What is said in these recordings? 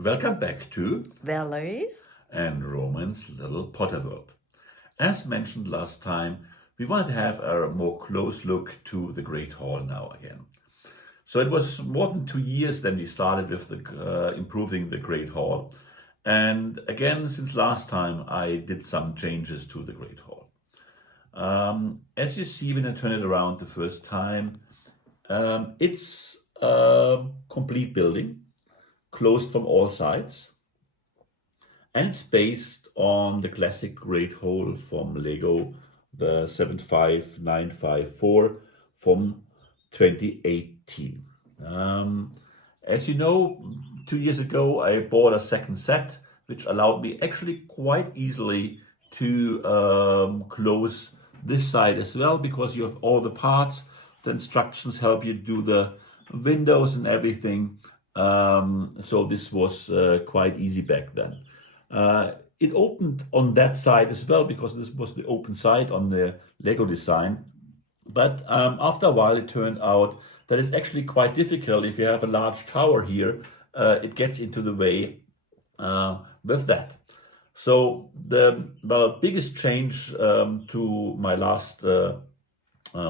Welcome back to Valerie's and Roman's little Potterworld. As mentioned last time, we want to have a more close look to the Great Hall now again. So it was more than 2 years then we started with the improving the Great Hall. And again, since last time, I did some changes to the Great Hall. As you see when I turn it around the first time, it's a complete building, closed from all sides. And it's based on the classic Great Hall from Lego, the 75954 from 2018. As you know, 2 years ago I bought a second set, which allowed me actually quite easily to close this side as well, because you have all the parts. The instructions help you do the windows and everything. So this was quite easy back then. It opened on that side as well because this was the open side on the Lego design. But after a while, it turned out that it's actually quite difficult if you have a large tower here. It gets into the way with that. So the biggest change to my last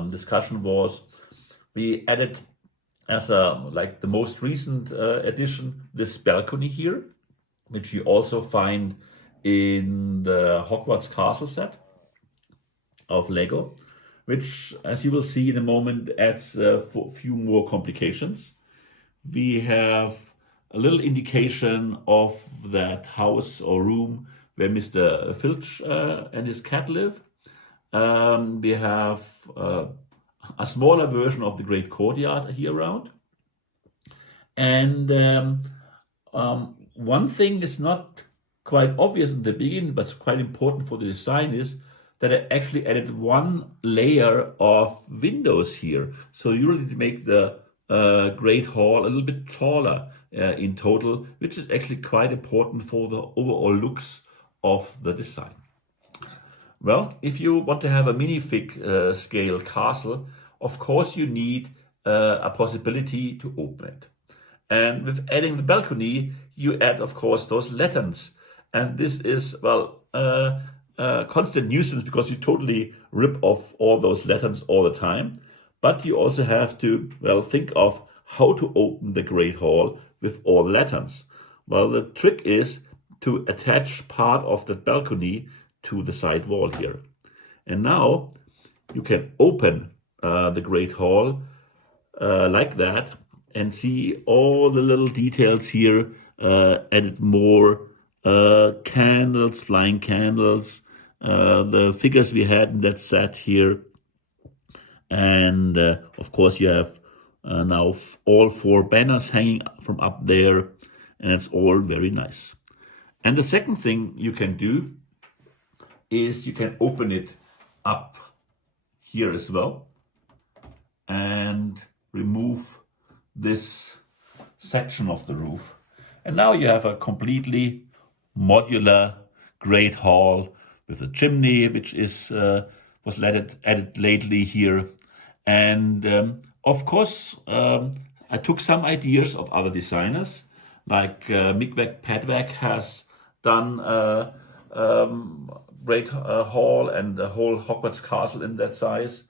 discussion was we added as the most recent addition this balcony here, which you also find in the Hogwarts castle set of Lego, which, as you will see in a moment, adds a few more complications. We have a little indication of that house or room where Mr. Filch and his cat live. We have a smaller version of the great courtyard here around. And one thing is not quite obvious in the beginning, but it's quite important for the design, is that I actually added one layer of windows here. So you really make the Great Hall a little bit taller in total, which is actually quite important for the overall looks of the design. Well, if you want to have a minifig scale castle, of course you need a possibility to open it. And with adding the balcony, you add, of course, those lanterns. And this is, constant nuisance because you totally rip off all those lanterns all the time. But you also have to, think of how to open the Great Hall with all the lanterns. Well, the trick is to attach part of the balcony to the side wall here. And now you can open the Great Hall like that and see all the little details here, added more candles, flying candles, the figures we had in that set here. And of course you have now all 4 banners hanging from up there, and it's all very nice. And the second thing you can do is you can open it up here as well and remove this section of the roof. And now you have a completely modular Great Hall with a chimney, which is was added lately here. And of course, I took some ideas of other designers, like MicMacPadWac has done Great Hall and the whole Hogwarts castle in that size.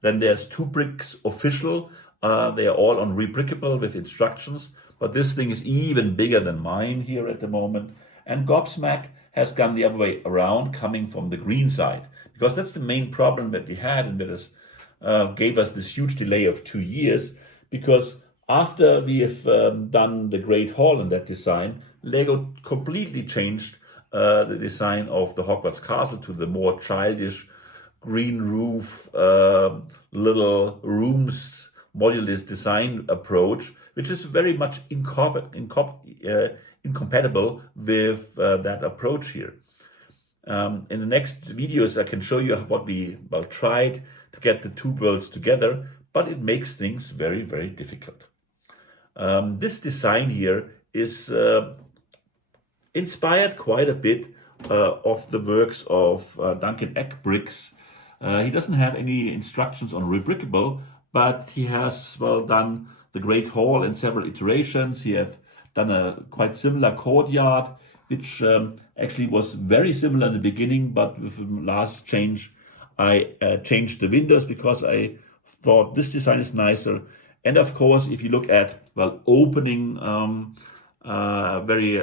Then there's 2 Bricks Official. They are all on rebrickable with instructions, but this thing is even bigger than mine here at the moment. And Gobsmack has gone the other way around, coming from the green side, because that's the main problem that we had, and that is gave us this huge delay of 2 years. Because after we have done the Great Hall in that design, Lego completely changed the design of the Hogwarts castle to the more childish green roof, little rooms, modular design approach, which is very much incompatible with that approach here. In the next videos, I can show you what we tried to get the 2 worlds together, but it makes things very, very difficult. This design here is inspired quite a bit of the works of DunkandEggbricks. He doesn't have any instructions on rebrickable, but he has done the Great Hall in several iterations. He has done a quite similar courtyard, which actually was very similar in the beginning, but with the last change, I changed the windows because I thought this design is nicer. And of course, if you look at, well, opening very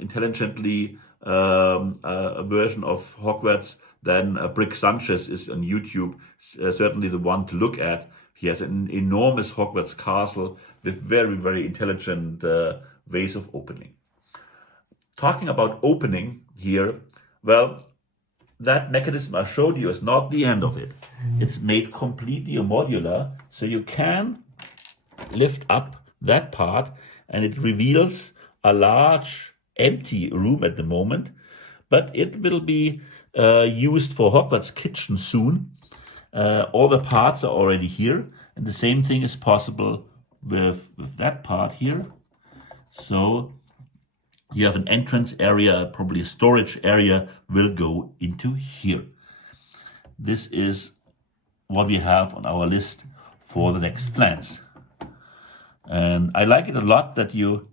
intelligently a version of Hogwarts, then Sanchez is on YouTube certainly the one to look at. He has an enormous Hogwarts castle with very, very intelligent ways of opening. Talking about opening here, well, that mechanism I showed you is not the end of it. It's made completely modular, so you can lift up that part and it reveals a large empty room at the moment, but it will be used for Hogwarts kitchen soon. All the parts are already here, and the same thing is possible with that part here. So you have an entrance area, probably a storage area will go into here. This is what we have on our list for the next plans. And I like it a lot that you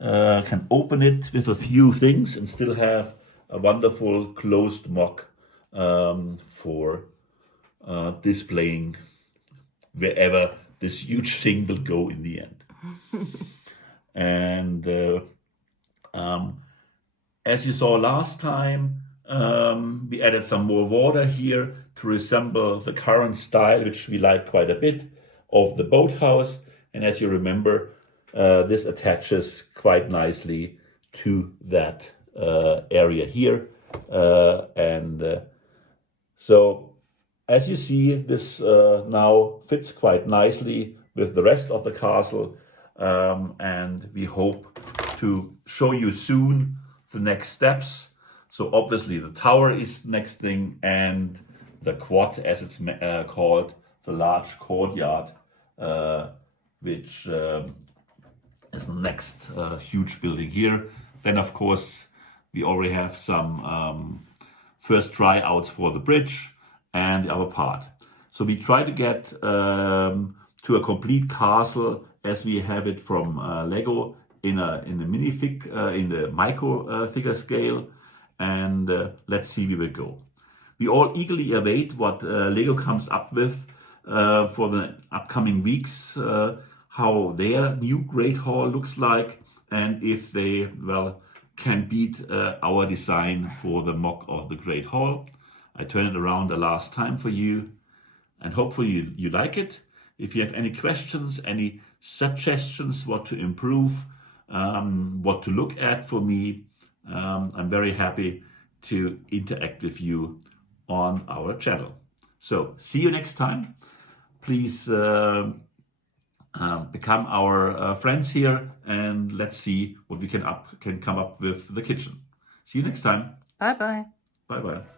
can open it with a few things and still have a wonderful closed MOC for displaying wherever this huge thing will go in the end. And as you saw last time, we added some more water here to resemble the current style, which we like quite a bit, of the boathouse. And as you remember, this attaches quite nicely to that area here. So as you see, this now fits quite nicely with the rest of the castle. And we hope to show you soon the next steps. So obviously the tower is the next thing, and the quad, as it's called, the large courtyard, which is the next huge building here. Then of course we already have some first tryouts for the bridge and the other part. So we try to get to a complete castle as we have it from Lego in the minifig, in the micro figure scale, and let's see where we go. We all eagerly await what Lego comes up with for the upcoming weeks, how their new Great Hall looks like, and if they, well, can beat our design for the MOC of the Great Hall. I turned it around the last time for you, and hopefully you like it. If you have any questions, any suggestions, what to improve, what to look at for me, I'm very happy to interact with you on our channel. So see you next time. Please become our friends here, and let's see what we can come up with the kitchen. See you next time. Bye-bye. Bye-bye.